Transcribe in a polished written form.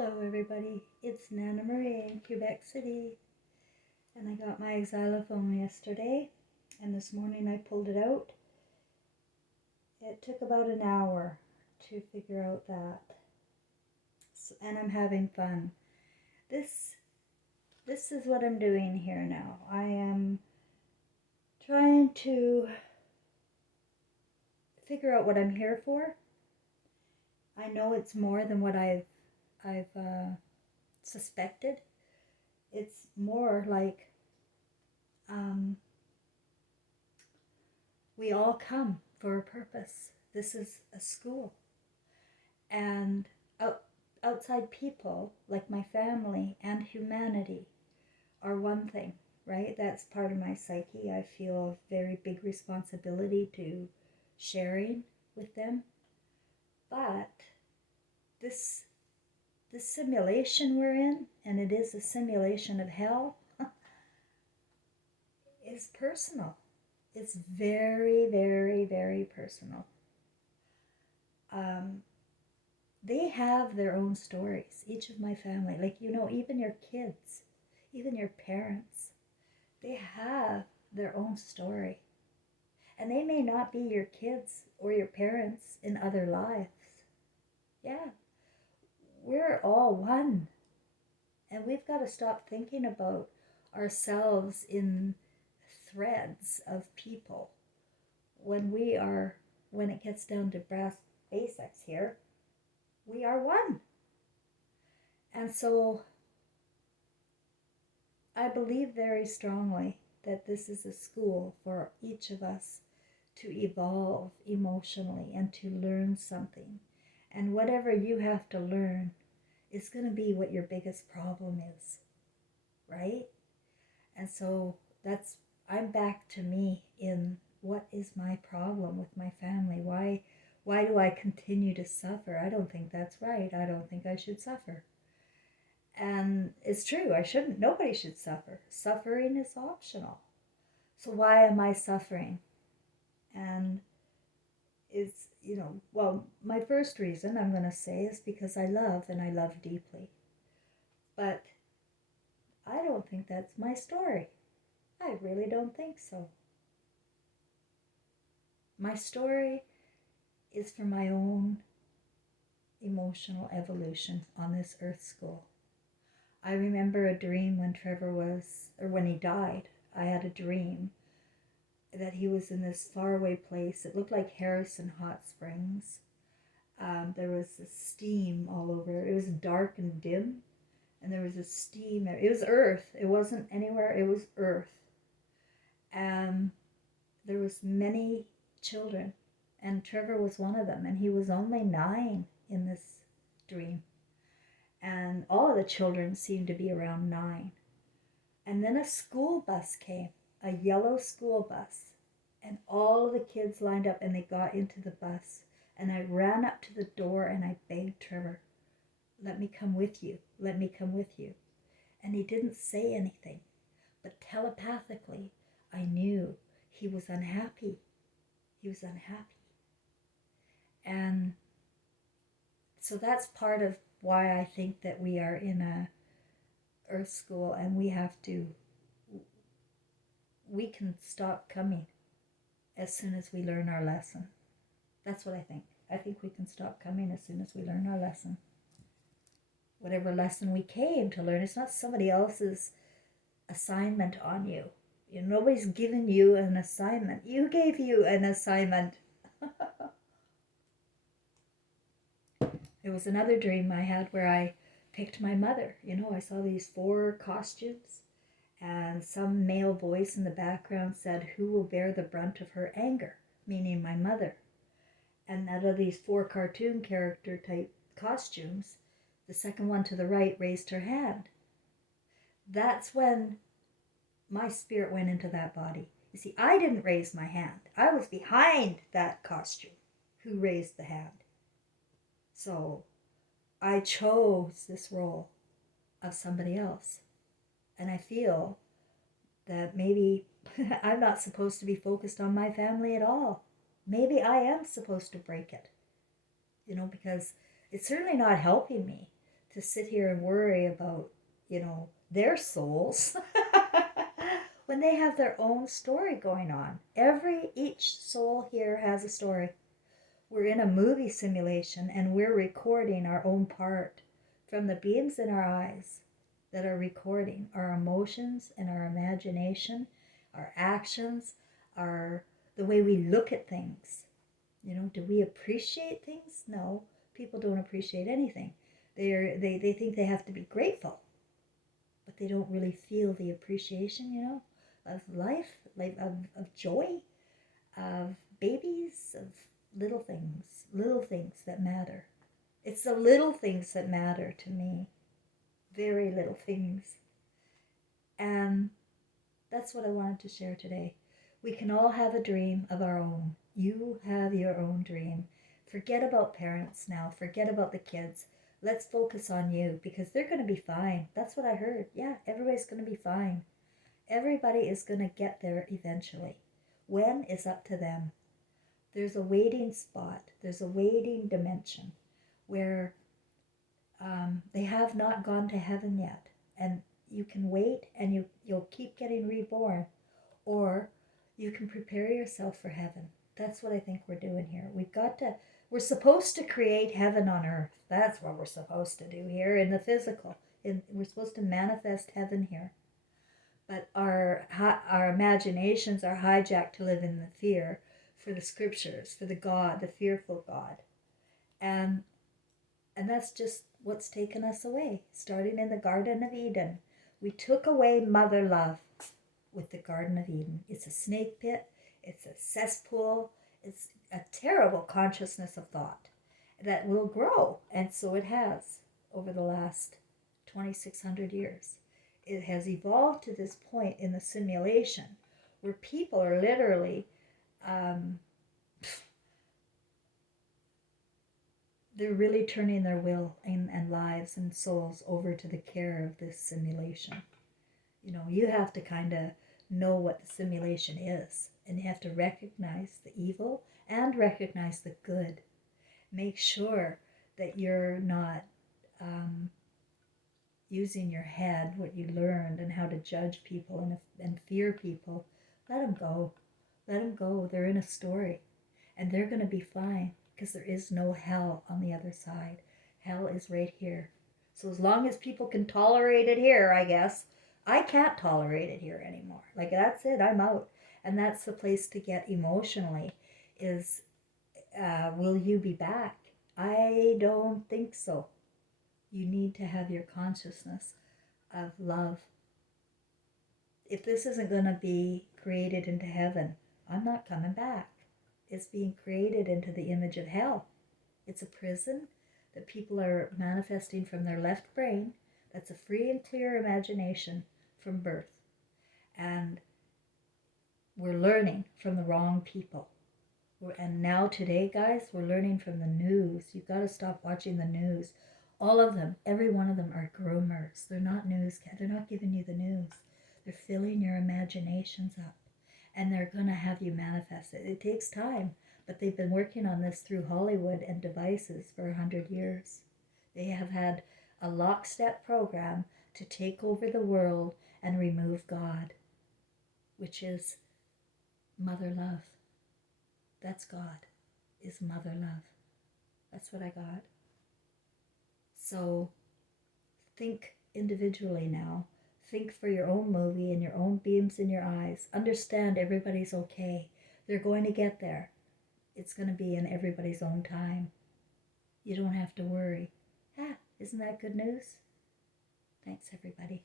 Hello everybody, it's Nana Marie in Quebec City, and I got my xylophone yesterday, and this morning I pulled it out. It took about an hour to figure out that, and I'm having fun. This this is what I'm doing here now. I am trying to figure out what I'm here for. I know it's more than what I've suspected. It's more like we all come for a purpose. This is a school. And outside people, like my family and humanity, are one thing, right? That's part of my psyche. I feel a very big responsibility to sharing with them. But this simulation we're in, and it is a simulation of hell, is personal. It's very, very, very personal. They have their own stories, each of my family. Like, even your kids, even your parents, they have their own story. And they may not be your kids or your parents in other lives. Yeah, we're all one. And we've got to stop thinking about ourselves in threads of people when it gets down to brass basics here, we are one. And so I believe very strongly that this is a school for each of us to evolve emotionally and to learn something. And whatever you have to learn is going to be what your biggest problem is, right? And so I'm back to me in what is my problem with my family? Why do I continue to suffer? I don't think that's right. I don't think I should suffer. And it's true, I shouldn't. Nobody should suffer. Suffering is optional. So why am I suffering? And it's, my first reason I'm going to say is because I love, and I love deeply. But I don't think that's my story. I really don't think so. My story is for my own emotional evolution on this earth school. I remember a dream when he died. I had a dream that he was in this faraway place. It looked like Harrison Hot Springs. There was a steam all over. It was dark and dim, and there was a steam. It was earth. It wasn't anywhere. It was earth. And there was many children, and Trevor was one of them, and he was only 9 in this dream. And all of the children seemed to be around 9. And then a school bus came, a yellow school bus, and all of the kids lined up and they got into the bus. And I ran up to the door and I begged Trevor, let me come with you, let me come with you. And he didn't say anything, but telepathically I knew he was unhappy. He was unhappy. And so that's part of why I think that we are in a earth school, and we can stop coming as soon as we learn our lesson. That's what I think. I think we can stop coming as soon as we learn our lesson. Whatever lesson we came to learn, it's not somebody else's assignment on you. Nobody's given you an assignment. You gave you an assignment. There was another dream I had where I picked my mother. I saw these 4 costumes, and some male voice in the background said, who will bear the brunt of her anger? Meaning my mother. And out of these 4 cartoon character type costumes, the second one to the right raised her hand. That's when my spirit went into that body. You see, I didn't raise my hand. I was behind that costume who raised the hand. So I chose this role of somebody else. And I feel that maybe I'm not supposed to be focused on my family at all. Maybe I am supposed to break it, because it's certainly not helping me. to sit here and worry about, their souls when they have their own story going on. Each soul here has a story. We're in a movie simulation and we're recording our own part from the beams in our eyes that are recording our emotions and our imagination, our actions, our the way we look at things. Do we appreciate things? No, people don't appreciate anything. They think they have to be grateful, but they don't really feel the appreciation, of life, of joy, of babies, of little things that matter. It's the little things that matter to me, very little things. And that's what I wanted to share today. We can all have a dream of our own. You have your own dream. Forget about parents now. Forget about the kids. Let's focus on you because they're going to be fine. That's what I heard. Yeah, everybody's going to be fine. Everybody is going to get there eventually. When is up to them. There's a waiting spot. There's a waiting dimension where they have not gone to heaven yet. And you can wait and you'll keep getting reborn. Or you can prepare yourself for heaven. That's what I think we're doing here. We're supposed to create heaven on earth. That's what we're supposed to do here in the physical. We're supposed to manifest heaven here. But our imaginations are hijacked to live in the fear for the scriptures, for the fearful God. And that's just what's taken us away, starting in the Garden of Eden. We took away mother love with the Garden of Eden. It's a snake pit. It's a cesspool. It's a terrible consciousness of thought that will grow. And so it has over the last 2,600 years. It has evolved to this point in the simulation where people are literally they're really turning their will and lives and souls over to the care of this simulation. You have to kind of know what the simulation is, and you have to recognize the evil and recognize the good. Make sure that you're not using your head, what you learned, and how to judge people and fear people. Let them go. Let them go. They're in a story, and they're going to be fine because there is no hell on the other side. Hell is right here. So as long as people can tolerate it here, I guess, I can't tolerate it here anymore. Like, that's it. I'm out. And that's the place to get emotionally is, will you be back? I don't think so. You need to have your consciousness of love. If this isn't going to be created into heaven, I'm not coming back. It's being created into the image of hell. It's a prison that people are manifesting from their left brain. That's a free and clear imagination from birth. And we're learning from the wrong people. And now today, guys, we're learning from the news. You've got to stop watching the news. All of them, every one of them are groomers. They're not newscasters. They're not giving you the news. They're filling your imaginations up. And they're going to have you manifest it. It takes time, but they've been working on this through Hollywood and devices for 100 years. They have had a lockstep program to take over the world and remove God, which is mother love. That's God, is mother love. That's what I got. So think individually now. Think for your own movie and your own beams in your eyes. Understand everybody's okay. They're going to get there. It's going to be in everybody's own time. You don't have to worry. Isn't that good news? Thanks, everybody.